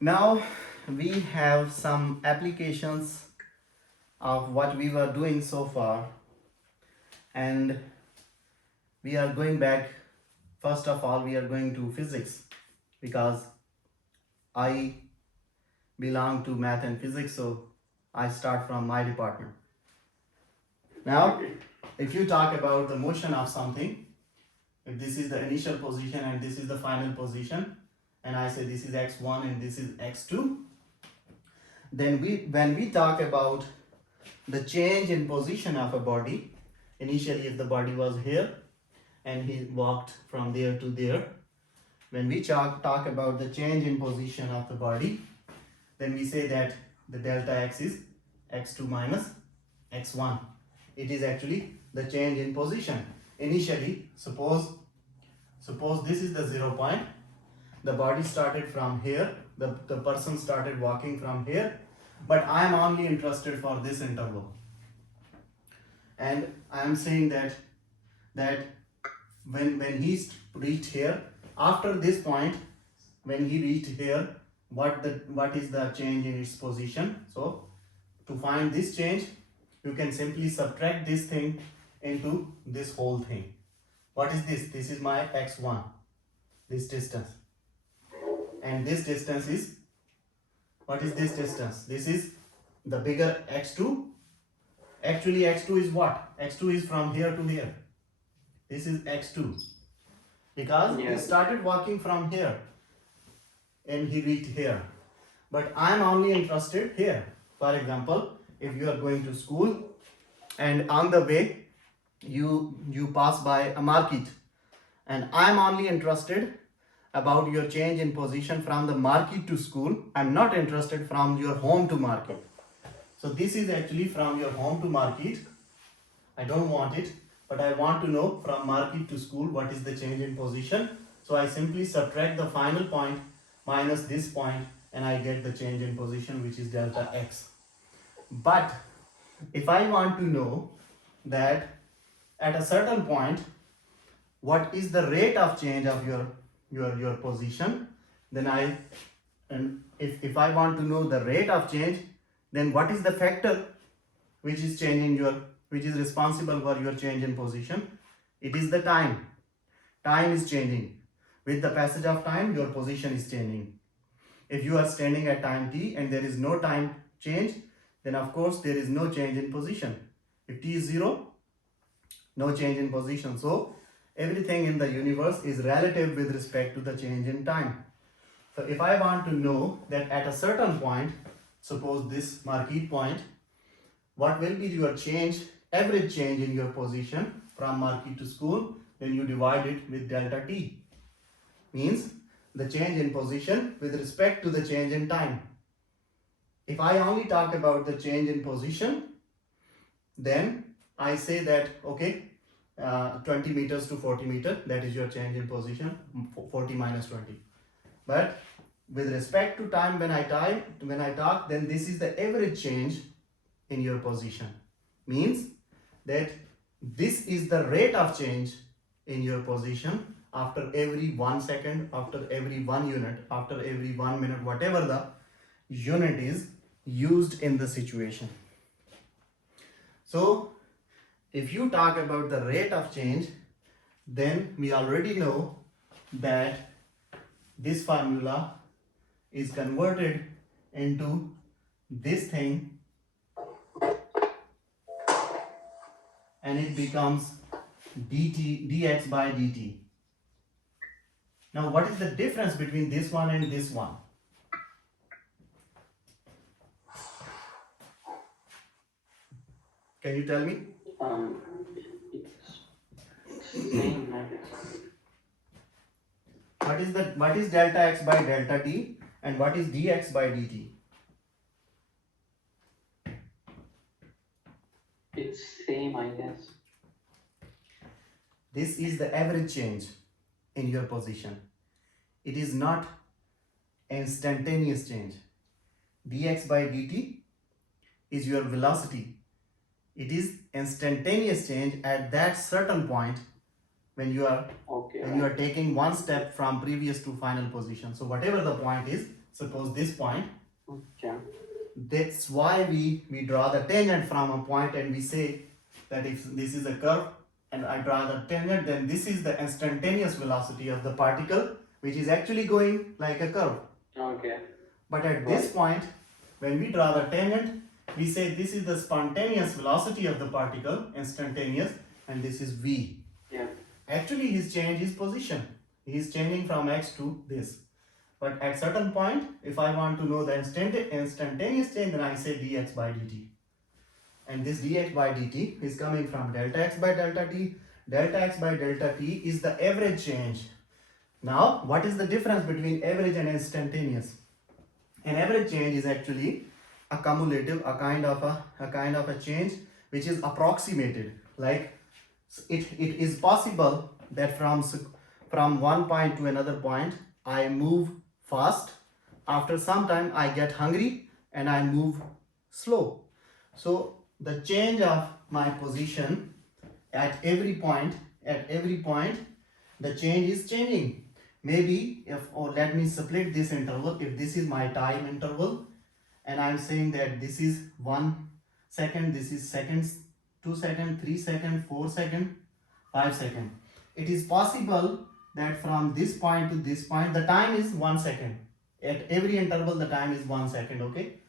Now we have some applications of what we were doing so far, and we are going back. First of all, we are going to physics because I belong to math and physics, so I start from my department. Now, if you talk about the motion of something, if this is the initial position and this is the final position, and I say this is x1 and this is x2, then when we talk about the change in position of a body, initially if the body was here and he walked from there to there, when we talk about the change in position of the body, then we say that the delta x is x2 minus x1. It is actually the change in position. Initially, suppose this is the 0 point. The body started from here. The person started walking from here. But I am only interested for this interval. And I am saying that when he reached here, after this point, when he reached here, what is the change in its position? So to find this change, you can simply subtract this thing into this whole thing. What is this? This is my x1, this distance. And this distance is, what is this distance? This is the bigger x2. Actually x2 is what? x2 is from here to here. This is x2. Because he started walking from here and he reached here. But I am only interested here. For example, if you are going to school and on the way you pass by a market, and I am only interested about your change in position from the market to school. I am not interested from your home to market. So this is actually from your home to market. I don't want it, but I want to know from market to school what is the change in position. So I simply subtract the final point minus this point and I get the change in position, which is delta x. But if I want to know that at a certain point what is the rate of change of your position, then if I want to know the rate of change, then what is the factor which is responsible for your change in position? It is the time. Time is changing. With the passage of time, your position is changing. If you are standing at time t and there is no time change, then of course there is no change in position. If t is 0, no change in position. So everything in the universe is relative with respect to the change in time. So if I want to know that at a certain point, suppose this marquee point, what will be your change, average change in your position from market to school, then you divide it with delta t. Means the change in position with respect to the change in time. If I only talk about the change in position, then I say that, okay, 20 meters to 40 meters, that is your change in position, 40 minus 20. But with respect to time, when I talk, then this is the average change in your position. Means that this is the rate of change in your position after every 1 second, after every 1 unit, after every 1 minute, whatever the unit is used in the situation. So if you talk about the rate of change, then we already know that this formula is converted into this thing and it becomes dx by dt. Now what is the difference between this one and this one? Can you tell me? It's same. What is delta x by delta t and what is dx by dt? It's same, I guess. This is the average change in your position. It is not instantaneous change. Dx by dt is your velocity. It is instantaneous change at that certain point when you are taking one step from previous to final position. So whatever the point is, suppose this point. Okay. That's why we draw the tangent from a point, and we say that if this is a curve and I draw the tangent, then this is the instantaneous velocity of the particle, which is actually going like a curve. Okay. But at this point, when we draw the tangent, we say this is the spontaneous velocity of the particle, instantaneous, and this is v. Yeah. Actually, he's changed his position. He is changing from x to this. But at certain point, if I want to know the instantaneous change, then I say dx by dt. And this dx by dt is coming from delta x by delta t. Delta x by delta t is the average change. Now, what is the difference between average and instantaneous? An average change is actually a cumulative, a kind of a change which is approximated. Like it is possible that from one point to another point I move fast. After some time I get hungry and I move slow. So the change of my position at every point, the change is changing. Maybe let me split this interval. If this is my time interval and I'm saying that this is 1 second, this is seconds, 2 seconds, 3 seconds, 4 seconds, 5 seconds. It is possible that from this point to this point, the time is 1 second. At every interval, the time is 1 second, okay?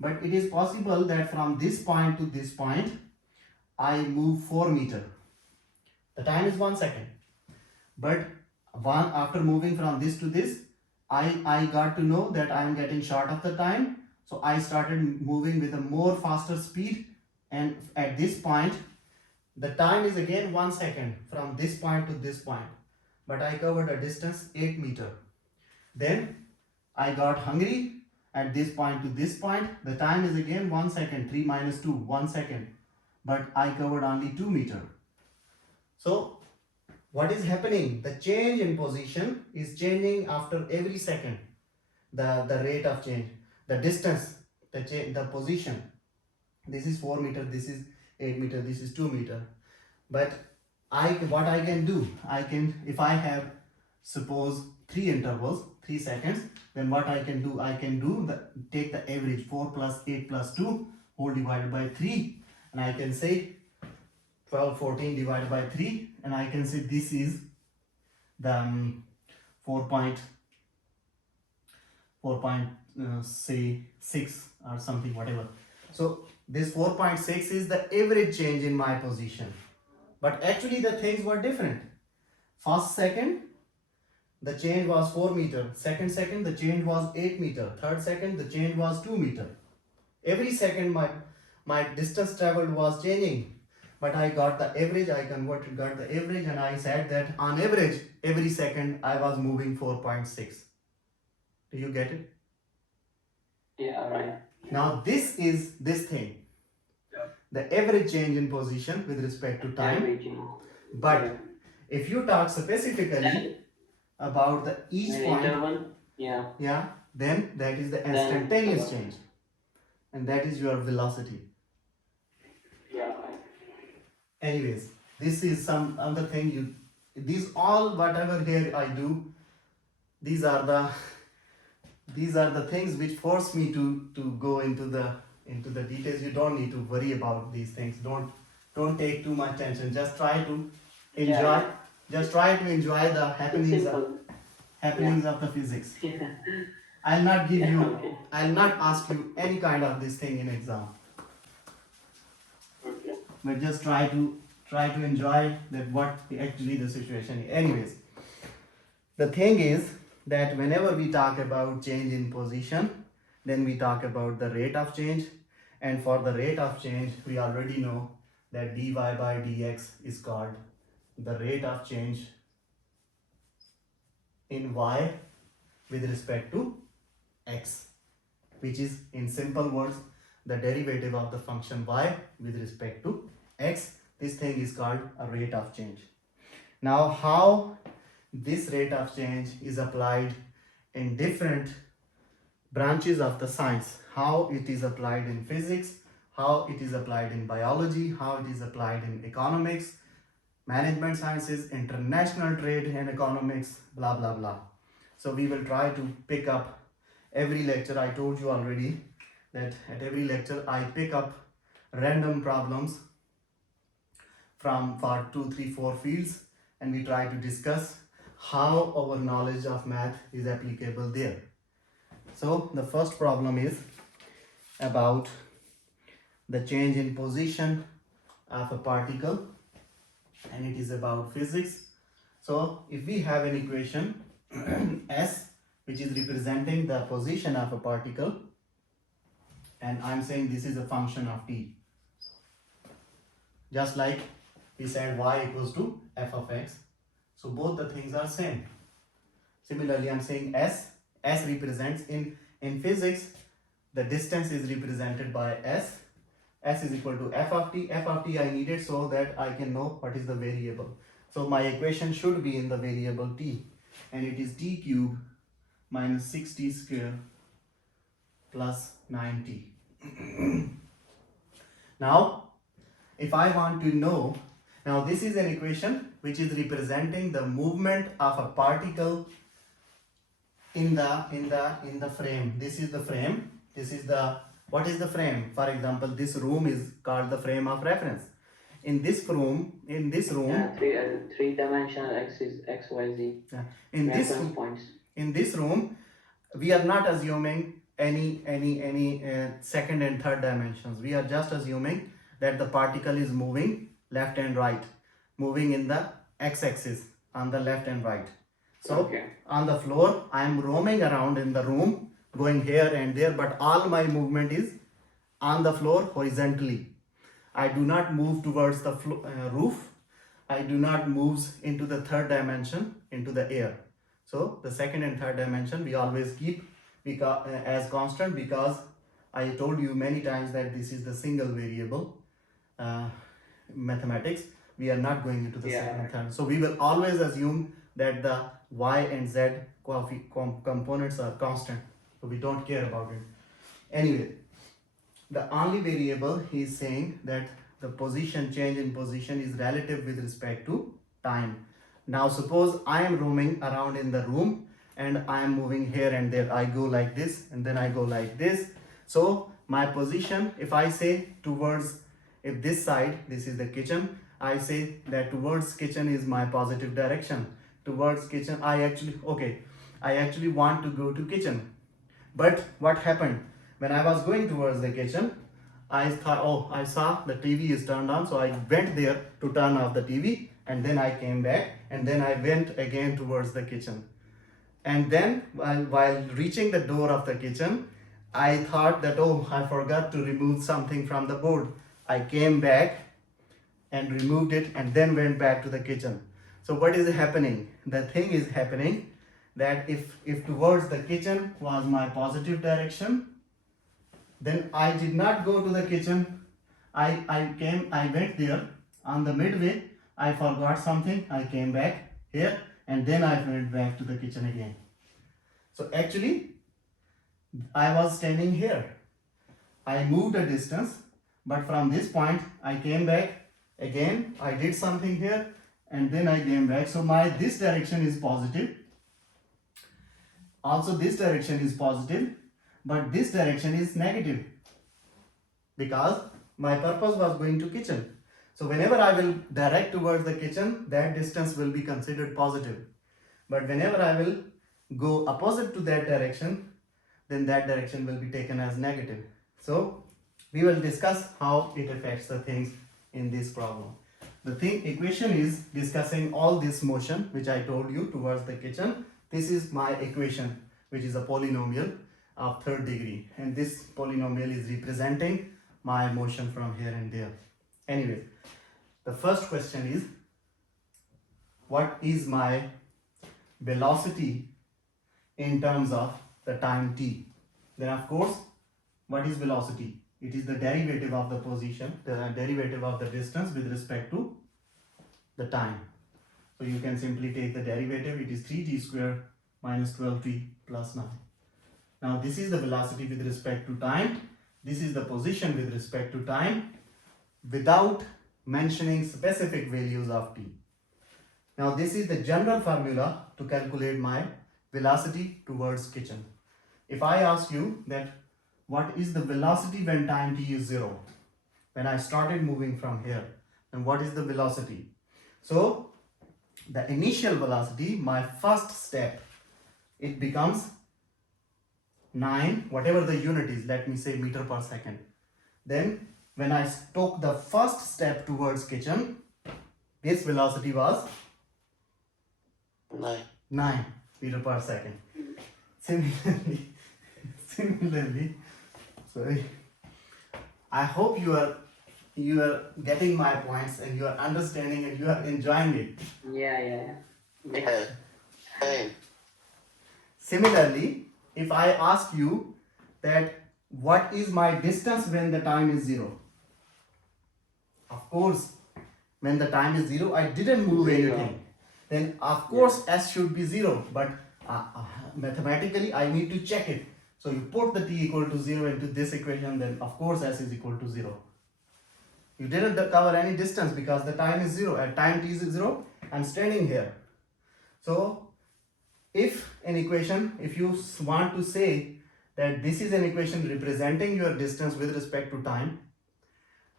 But it is possible that from this point to this point, I move 4 meters. The time is 1 second. But after moving from this to this, I got to know that I am getting short of the time. So I started moving with a more faster speed. And at this point, the time is again 1 second from this point to this point. But I covered a distance 8 meters. Then I got hungry. At this point to this point, the time is again 1 second. 3 minus 2, 1 second. But I covered only 2 meters. So what is happening? The change in position is changing after every second. The rate of change, the distance, the position. This is 4 meters, this is 8 meters, this is 2 meters. But what I can do, if I have suppose 3 intervals, 3 seconds, then what I can do, take the average 4 plus 8 plus 2 whole divided by 3, and I can say 12, 14 divided by 3, and I can say this is the 4.6 or something, whatever. So this 4.6 is the average change in my position. But actually the things were different. First second, the change was 4 meters. Second second, the change was 8 meters. Third second, the change was 2 meters. Every second my distance traveled was changing. But I got the average, got the average, and I said that on average, every second I was moving 4.6. Do you get it? Yeah, right. Now this is this thing. The average change in position with respect to time. Averaging. But if you talk specifically about the each An point, interval. Yeah. then that is the instantaneous change. And that is your velocity. Yeah. Anyways, this is some other thing these all whatever here I do, these are the things which force me to go into the details. You don't need to worry about these things. Don't take too much tension. Just try to enjoy. Just try to enjoy the happenings of the physics. Yeah. I'll not give you. Okay. I'll not ask you any kind of this thing in exam. Okay. But just try to enjoy that what actually the situation is. Anyways, the thing is that whenever we talk about change in position, then we talk about the rate of change, and for the rate of change we already know that dy by dx is called the rate of change in y with respect to x, which is in simple words the derivative of the function y with respect to x. This thing is called a rate of change. Now how this rate of change is applied in different branches of the science, how it is applied in physics, how it is applied in biology, how it is applied in economics, management sciences, international trade and economics, blah blah blah. So we will try to pick up every lecture, I told you already that at every lecture I pick up random problems from for 2, 3, 4 fields, and we try to discuss how our knowledge of math is applicable there. So the first problem is about the change in position of a particle, and it is about physics. So if we have an equation S, which is representing the position of a particle, and I'm saying this is a function of t, just like we said y equals to f of x, so both the things are same. Similarly, I'm saying S represents in physics, the distance is represented by S is equal to f of t I need it so that I can know what is the variable. So my equation should be in the variable t, and it is t cube minus 6t square plus 9t. Now if I want to know, now this is an equation which is representing the movement of a particle in the frame. This is the frame. This is the, what is the frame? For example, this room is called the frame of reference. In this room, Yeah, three-dimensional axis XYZ. yeah, Reference points. in this room, we are not assuming any second and third dimensions. We are just assuming that the particle is moving left and right, moving in the x-axis on the left and right. So on the floor, I am roaming around in the room, going here and there, but all my movement is on the floor horizontally. I do not move towards the roof. I do not move into the third dimension, into the air. So the second and third dimension we always keep as constant, because I told you many times that this is the single variable mathematics. We are not going into the second and third. So we will always assume that the y and z components are constant. So we don't care about it. Anyway, the only variable he is saying that the position, change in position, is relative with respect to time. Now suppose I am roaming around in the room and I am moving here and there. I go like this and then I go like this. So my position, if I say towards, if this side, this is the kitchen, I say that towards kitchen is my positive direction. Towards kitchen, I actually want to go to kitchen. But what happened? When I was going towards the kitchen, I thought, oh, I saw the TV is turned on, so I went there to turn off the TV, and then I came back, and then I went again towards the kitchen. And then while reaching the door of the kitchen, I thought that, oh, I forgot to remove something from the board. I came back and removed it and then went back to the kitchen. So what is happening? The thing is happening that if towards the kitchen was my positive direction, then I did not go to the kitchen. I went there. On the midway, I forgot something. I came back here and then I went back to the kitchen again. So actually, I was standing here. I moved a distance, but from this point, I came back again. I did something here and then I came back. So this direction is positive. Also, this direction is positive, but this direction is negative because my purpose was going to kitchen. So whenever I will direct towards the kitchen, that distance will be considered positive. But whenever I will go opposite to that direction, then that direction will be taken as negative. So we will discuss how it affects the things in this problem. The equation is discussing all this motion which I told you towards the kitchen. This is my equation, which is a polynomial of third degree, and this polynomial is representing my motion from here and there. Anyway, the first question is, what is my velocity in terms of the time t? Then of course, what is velocity? It is the derivative of the position, the derivative of the distance with respect to the time. So you can simply take the derivative. It is 3t square minus 12t plus 9. Now this is the velocity with respect to time. This is the position with respect to time without mentioning specific values of t. Now this is the general formula to calculate my velocity towards kitchen. If I ask you that what is the velocity when time t is 0, when I started moving from here, then what is the velocity? So the initial velocity, my first step, it becomes 9, whatever the unit is, let me say meter per second. Then when I took the first step towards kitchen, this velocity was 9 meter per second. Similarly, sorry, I hope you are getting my points and you are understanding and you are enjoying it. Yeah. Similarly, if I ask you that what is my distance when the time is 0? Of course, when the time is 0, I didn't move 0. anything. Then of course s should be 0, but mathematically I need to check it. So you put the t equal to 0 into this equation, then of course s is equal to 0. You didn't cover any distance because the time is 0. At time t is 0, I'm standing here. So if an equation, if you want to say that this is an equation representing your distance with respect to time,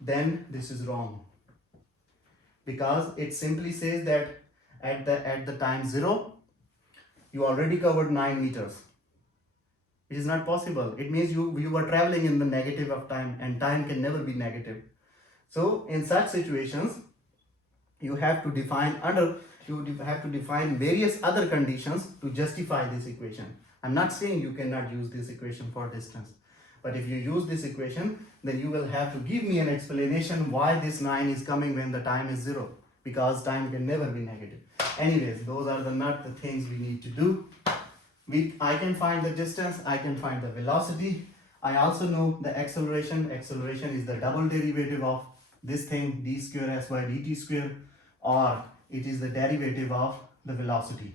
then this is wrong, because it simply says that at the time 0 you already covered 9 meters. It is not possible. It means you were traveling in the negative of time, and time can never be negative. So in such situations you have to define various other conditions to justify this equation. I'm not saying you cannot use this equation for distance, but if you use this equation, then you will have to give me an explanation why this 9 is coming when the time is 0, because time can never be negative. Anyways, those are not the things we need to do. I can find the distance, I can find the velocity. I also know the acceleration. Acceleration is the double derivative of this thing, d square sy dt square, or it is the derivative of the velocity.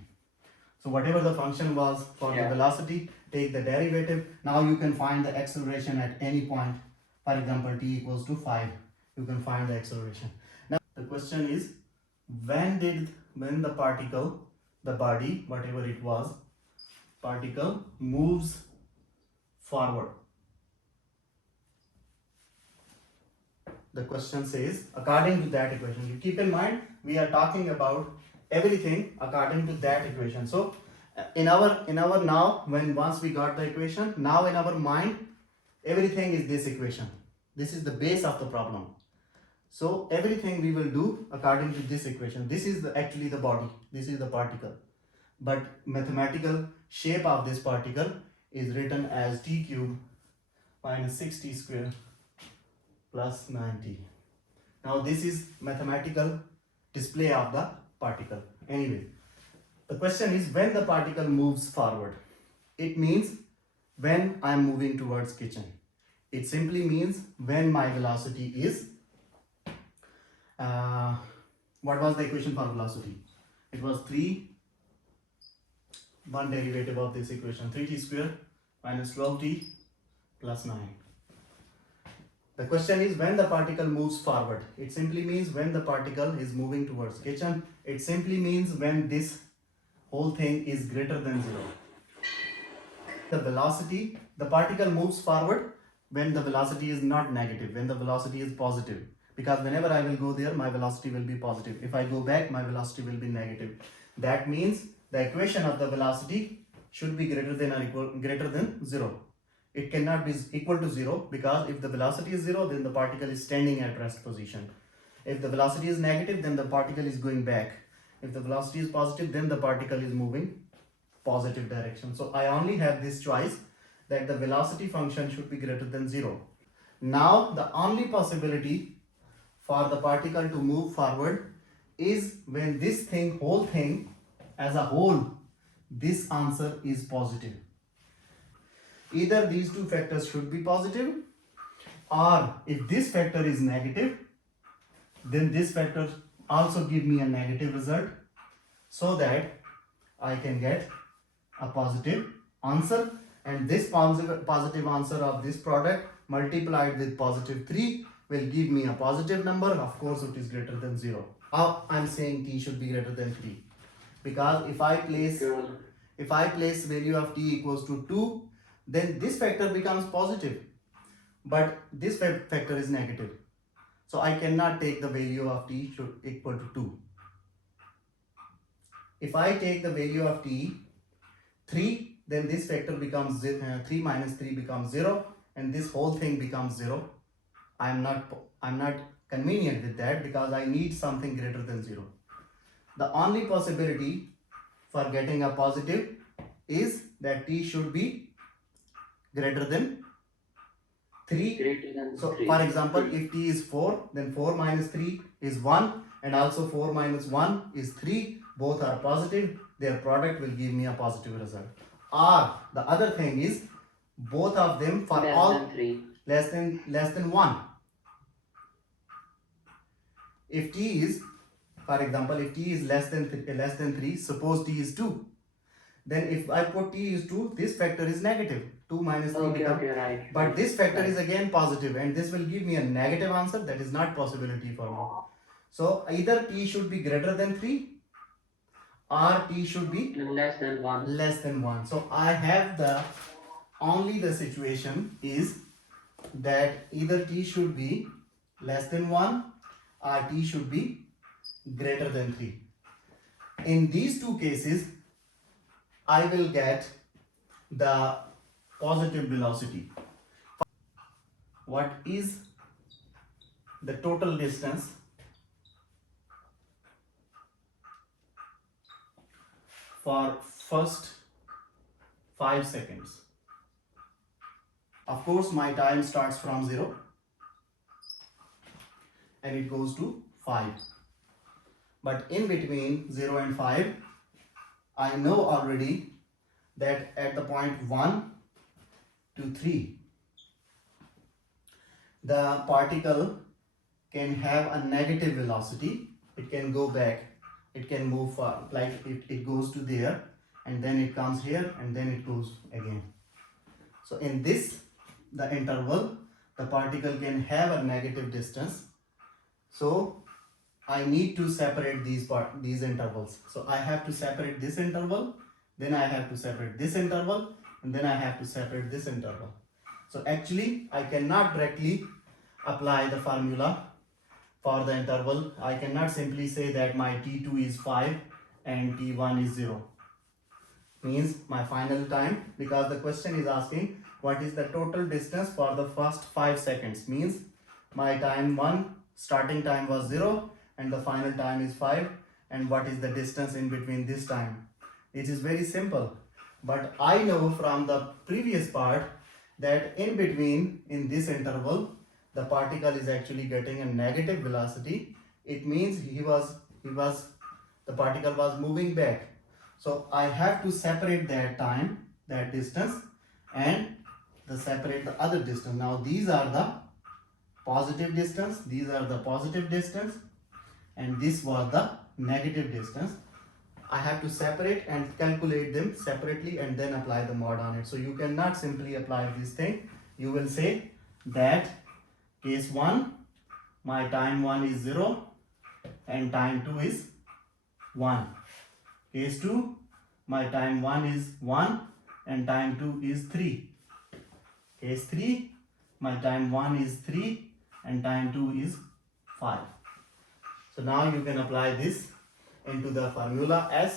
So whatever the function was for the velocity, take the derivative. Now you can find the acceleration at any point. For example, t equals to 5. You can find the acceleration. Now the question is, when the particle, the body, whatever it was, particle moves forward. The question says, according to that equation. You keep in mind, we are talking about everything according to that equation. So in our now, once we got the equation, now in our mind everything is this equation. This is the base of the problem. So everything we will do according to this equation. This is actually the body, this is the particle, but mathematical shape of this particle is written as t cube minus 6t square plus 9t. Now this is mathematical display of the particle. Anyway, the question is, when the particle moves forward, it means when I am moving towards kitchen. It simply means when my velocity is what was the equation for velocity? It was 1 derivative of this equation, 3t square minus 12t plus 9. The question is, when the particle moves forward. It simply means when the particle is moving towards kitchen. It simply means when this whole thing is greater than 0. The velocity, the particle moves forward when the velocity is not negative, when the velocity is positive. Because whenever I will go there, my velocity will be positive. If I go back, my velocity will be negative. That means the equation of the velocity should be greater than 0. It cannot be equal to 0, because if the velocity is 0, then the particle is standing at rest position. If the velocity is negative, then the particle is going back. If the velocity is positive, then the particle is moving positive direction. So I only have this choice, that the velocity function should be greater than 0. Now the only possibility for the particle to move forward is when this whole thing as a whole, this answer is positive. Either these two factors should be positive, or if this factor is negative, then this factor also give me a negative result, so that I can get a positive answer, and this positive answer of this product multiplied with positive 3 will give me a positive number. Of course it is greater than 0. How I'm saying t should be greater than 3? Because if I place value of t equals to 2, then this factor becomes positive, but this factor is negative. So I cannot take the value of t should equal to 2. If I take the value of t 3, then this factor becomes 3 minus 3 becomes 0, and this whole thing becomes 0. I'm not convenient with that because I need something greater than 0. The only possibility for getting a positive is that t should be greater than 3. Greater than So 3. for example, if t is 4, then 4 minus 3 is 1, and also 4 minus 1 is 3. Both are positive. Their product will give me a positive result. Or the other thing is, both of them for Less all than 3. less than 1. If t is, for example, if t is less than 3, suppose t is 2, then if I put t is 2, this factor is negative. 2 minus 3 becomes, Right. but this factor is again positive, and this will give me a negative answer. That is not possibility for me. So either t should be greater than 3 or t should be Less than 1. less than 1. So I have the situation is that either t should be less than 1 or t should be greater than 3. In these two cases, I will get the positive velocity. What is the total distance for first 5 seconds? Of course, my time starts from 0 and it goes to 5. But in between 0 and 5, I know already that at the point 1 to 3, the particle can have a negative velocity. It can go back, it can move far, like it goes to there, and then it comes here, and then it goes again. So in this, the interval, the particle can have a negative distance. So I need to separate these intervals. So I have to separate this interval, then I have to separate this interval, and then I have to separate this interval. So actually, I cannot directly apply the formula for the interval. I cannot simply say that my t2 is 5 and t1 is 0. Means my final time, because the question is asking what is the total distance for the first 5 seconds. Means my time 1, starting time was 0 and the final time is 5, and what is the distance in between this time. It is very simple, but I know from the previous part that in between, in this interval, the particle is actually getting a negative velocity. It means the particle was moving back. So I have to separate that time, that distance, and separate the other distance. Now these are the positive distance, these are the positive distance, and this was the negative distance. I have to separate and calculate them separately and then apply the mod on it. So you cannot simply apply this thing. You will say that case 1, my time 1 is 0 and time 2 is 1. Case 2, my time 1 is 1 and time 2 is 3. Case 3, my time 1 is 3 and time 2 is 5. So now you can apply this into the formula as